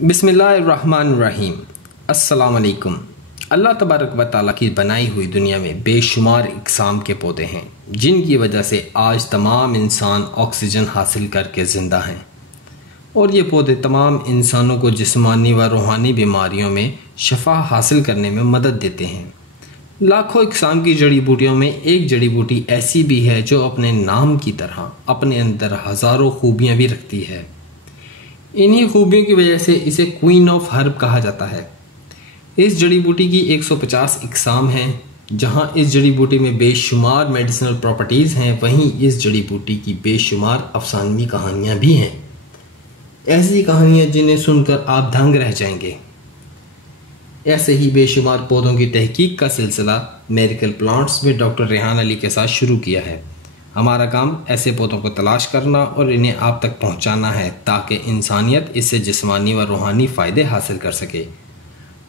बिस्मिल्लाहिर्रहमानिर्रहीम। अस्सलाम वालेकुम। अल्लाह तबारक व तआला की बनाई हुई दुनिया में बेशुमार इकसाम के पौधे हैं जिनकी वजह से आज तमाम इंसान ऑक्सीजन हासिल करके ज़िंदा हैं, और ये पौधे तमाम इंसानों को जिस्मानी व रूहानी बीमारियों में शफा हासिल करने में मदद देते हैं। लाखों इकसाम की जड़ी बूटियों में एक जड़ी बूटी ऐसी भी है जो अपने नाम की तरह अपने अंदर हज़ारों खूबियाँ भी रखती है। इन्हीं खूबियों की वजह से इसे क्वीन ऑफ हर्ब कहा जाता है। इस जड़ी बूटी की 150 इकसाम हैं। जहां इस जड़ी बूटी में बेशुमार मेडिसिनल प्रॉपर्टीज़ हैं, वहीं इस जड़ी बूटी की बेशुमार अफसानवी कहानियां भी हैं। ऐसी कहानियां जिन्हें सुनकर आप दंग रह जाएंगे। ऐसे ही बेशुमार पौधों की तहकीक का सिलसिला मेडिकल प्लांट्स में डॉक्टर रेहान अली के साथ शुरू किया है। हमारा काम ऐसे पौधों को तलाश करना और इन्हें आप तक पहुंचाना है ताकि इंसानियत इससे जिस्मानी व रूहानी फ़ायदे हासिल कर सके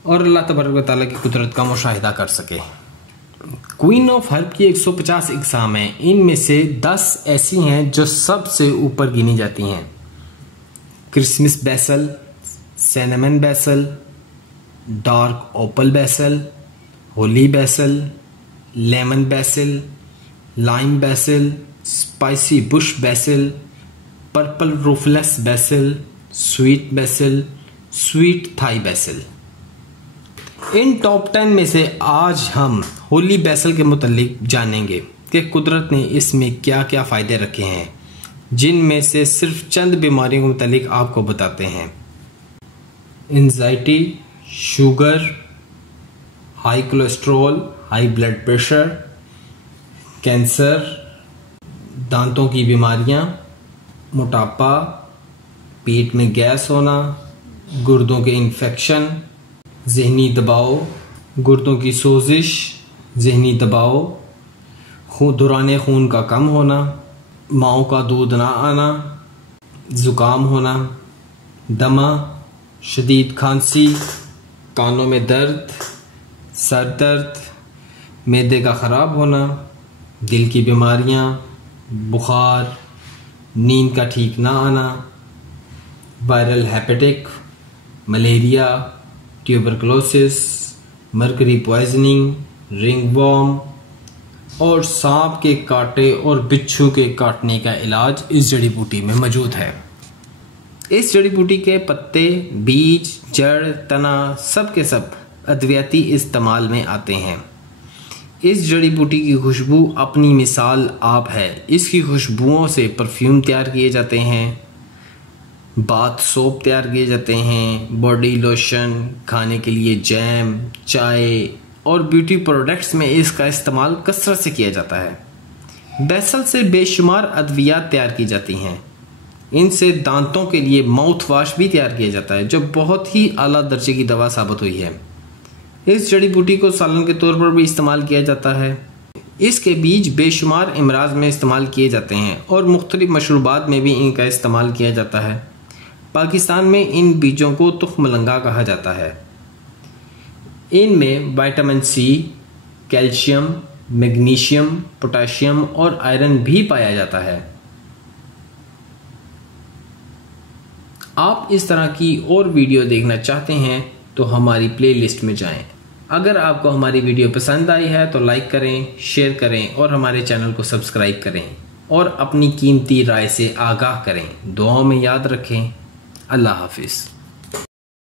और अल्लाह तबारक व तआला की कुदरत का मुशाहिदा कर सके। क्वीन ऑफ हर्ब की 150 इकसाम हैं। इनमें से 10 ऐसी हैं जो सबसे ऊपर गिनी जाती हैं। Christmas basil, cinnamon basil, dark opal basil, holy basil, lemon basil, lime basil, spicy bush basil, purple ruffles basil, sweet basil, sweet Thai basil. इन टॉप 10 में से आज हम होली बेसल के मुतालिक जानेंगे कि कुदरत ने इसमें क्या क्या फ़ायदे रखे हैं, जिनमें से सिर्फ चंद बीमारियों के मुतालिक आपको बताते हैं। Anxiety, sugar, high cholesterol, high blood pressure, cancer, दांतों की बीमारियां, मोटापा, पेट में गैस होना, गुर्दों के इन्फेक्शन, जहनी दबाव, गुर्दों की सोजिश, जहनी दबाव, दौरान खून का कम होना, माओं का दूध ना आना, ज़ुकाम होना, दमा, शदीद खांसी, कानों में दर्द, सर दर्द, मैदे का ख़राब होना, दिल की बीमारियां, बुखार, नींद का ठीक ना आना, viral hepatic, malaria, tuberculosis, mercury poisoning, ringworm और सांप के काटे और बिच्छू के काटने का इलाज इस जड़ी बूटी में मौजूद है। इस जड़ी बूटी के पत्ते, बीज, जड़, तना सब के सब अद्वियाती इस्तेमाल में आते हैं। इस जड़ी बूटी की खुशबू अपनी मिसाल आप है। इसकी खुशबुओं से परफ्यूम तैयार किए जाते हैं, बाथ सोप तैयार किए जाते हैं, बॉडी लोशन, खाने के लिए जैम, चाय और ब्यूटी प्रोडक्ट्स में इसका इस्तेमाल कसरत से किया जाता है। बेसल से बेशुमार अद्वियात तैयार की जाती हैं। इनसे दांतों के लिए माउथ वाश भी तैयार किया जाता है, जो बहुत ही आला दर्जे की दवा साबित हुई है। इस जड़ी बूटी को सालन के तौर पर भी इस्तेमाल किया जाता है। इसके बीज बेशुमार इमराज में इस्तेमाल किए जाते हैं और मुख्तलिफ मशरूबात में भी इनका इस्तेमाल किया जाता है। पाकिस्तान में इन बीजों को तुख्मलंगा कहा जाता है। इनमें vitamin C, calcium, magnesium, potassium और आयरन भी पाया जाता है। आप इस तरह की और वीडियो देखना चाहते हैं तो हमारी प्लेलिस्ट में जाएं। अगर आपको हमारी वीडियो पसंद आई है तो लाइक करें, शेयर करें और हमारे चैनल को सब्सक्राइब करें और अपनी कीमती राय से आगाह करें। दुआओं में याद रखें। अल्लाह हाफिज़।